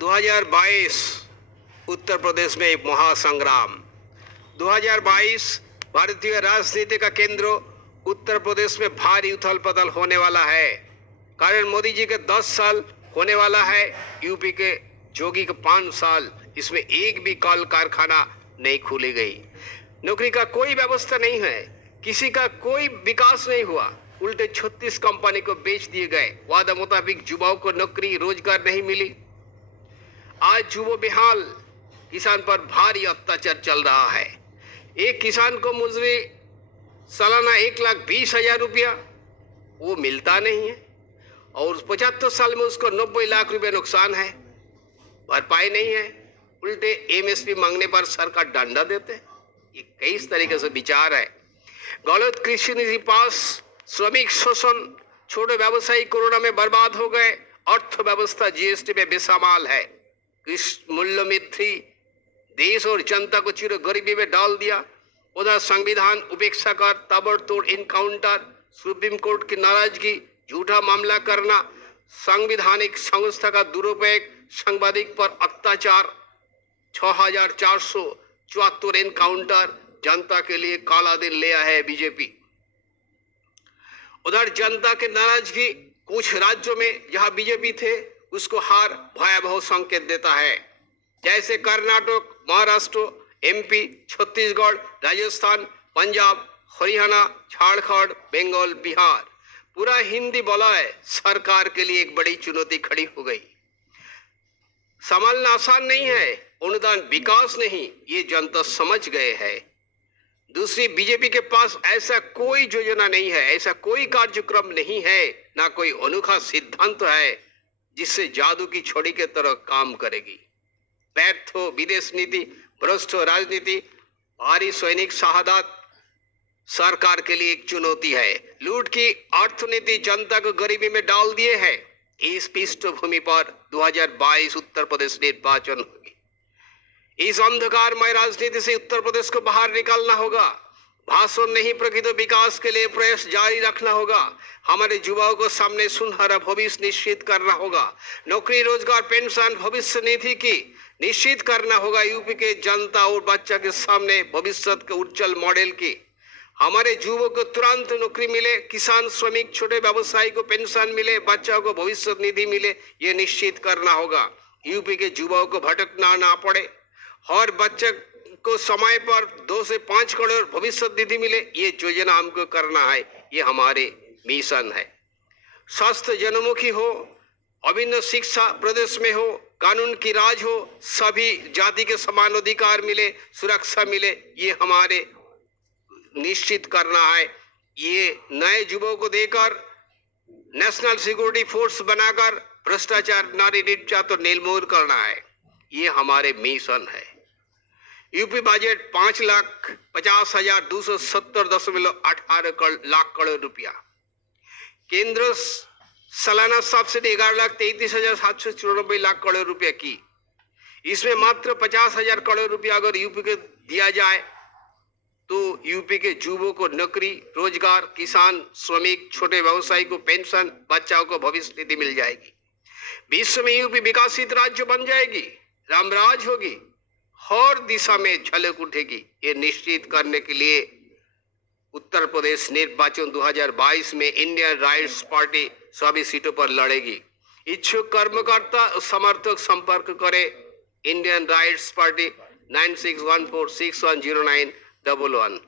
2022 उत्तर प्रदेश में एक महासंग्राम। 2022 भारतीय राजनीति का केंद्र उत्तर प्रदेश में भारी उथल पुथल होने वाला है। कारण मोदी जी के 10 साल होने वाला है, यूपी के जोगी के 5 साल। इसमें एक भी कल कारखाना नहीं खोली गई, नौकरी का कोई व्यवस्था नहीं है, किसी का कोई विकास नहीं हुआ। उल्टे 36 कंपनी को बेच दिए गए। वादा मुताबिक युवाओं को नौकरी रोजगार नहीं मिली। आज युवा बेहाल, किसान पर भारी अत्याचार चल रहा है। एक किसान को मजदूरी सालाना 1,20,000 रुपया वो मिलता नहीं है और 75 साल में उसको 90 लाख रुपए नुकसान है, भरपाई नहीं है। उल्टे एमएसपी मांगने पर सरकार डंडा देते हैं। ये कई तरीके से विचार है। गलत कृषि नीति पास, श्रमिक शोषण, छोटे व्यवसायी कोरोना में बर्बाद हो गए, अर्थव्यवस्था जीएसटी में बेसामाल है, कृषि मूल्य में थी, देश और जनता को चिर गरीबी में डाल दिया। उधर संविधान उपेक्षा कर ताबड़तोड़ इनकाउंटर, सुप्रीम कोर्ट की नाराजगी, झूठा मामला करना, संवैधानिक संस्था का दुरुपयोग, सांबादिक पर अत्याचार, 6,474 इनकाउंटर, जनता के लिए काला दिन ले आया है बीजेपी। उधर जनता की नाराजगी कुछ राज्यों में जहां बीजेपी थे उसको हार भयावह संकेत देता है, जैसे कर्नाटक, महाराष्ट्र, एमपी, छत्तीसगढ़, राजस्थान, पंजाब, हरियाणा, झारखंड, बंगाल, बिहार। पूरा हिंदी वलय सरकार के लिए एक बड़ी चुनौती खड़ी हो गई। संभालना आसान नहीं है, अनुदान विकास नहीं, ये जनता समझ गए है। दूसरी, बीजेपी के पास ऐसा कोई योजना नहीं है, ऐसा कोई कार्यक्रम नहीं है, ना कोई अनोखा सिद्धांत है जिससे जादू की छड़ी के तरह काम करेगी। व्यर्थ विदेश नीति, भ्रष्ट राजनीति, भारी सैनिक शहादत सरकार के लिए एक चुनौती है। लूट की अर्थनीति जनता को गरीबी में डाल दिए है। इस पृष्ठभूमि पर 2022 उत्तर प्रदेश निर्वाचन होगी। इस अंधकारमय राजनीति से उत्तर प्रदेश को बाहर निकालना होगा। भाषण नहीं, प्रकृत विकास के लिए प्रयास जारी रखना होगा। हमारे युवाओं को सामने सुनहरा भविष्य निश्चित करना होगा। नौकरी, रोजगार, पेंशन, भविष्य निधि की निश्चित करना होगा। यूपी के जनता और बच्चा के सामने भविष्य के उज्जवल मॉडल की। हमारे युवाओं को तुरंत नौकरी मिले, किसान, श्रमिक, छोटे व्यवसायी को पेंशन मिले, बच्चों को भविष्य निधि मिले, ये निश्चित करना होगा। यूपी के युवाओं को भटकना ना पड़े, हर बच्चे को समय पर 2 से 5 करोड़ भविष्य निधि मिले, ये योजना हमको करना है। ये हमारे मिशन है। स्वास्थ्य जनमुखी हो, अभिन्न शिक्षा प्रदेश में हो, कानून की राज हो, सभी जाति के समान अधिकार मिले, सुरक्षा मिले, ये हमारे निश्चित करना है। ये नए युवाओं को देकर नेशनल सिक्योरिटी फोर्स बनाकर भ्रष्टाचार, नारी निर्यात तो निर्मूल करना है। ये हमारे मिशन है। यूपी बजट 5,50,270.18 लाख करोड़ रुपया। केंद्र सालाना सब्सिडी 11,33,794 लाख करोड़ रुपया की। इसमें मात्र 50,000 करोड़ रुपया अगर यूपी को दिया जाए तो यूपी के युवाओं को नौकरी, रोजगार, किसान, श्रमिक, छोटे व्यवसायी को पेंशन, बच्चों को भविष्य निधि मिल जाएगी। विश्व में यूपी विकसित राज्य बन जाएगी, रामराज होगी, हर दिशा में झलक उठेगी। ये निश्चित करने के लिए उत्तर प्रदेश निर्वाचन 2022 में इंडियन राइट्स पार्टी सभी सीटों पर लड़ेगी। इच्छुक कर्मकर्ता समर्थक संपर्क करें इंडियन राइट्स पार्टी 9614610911।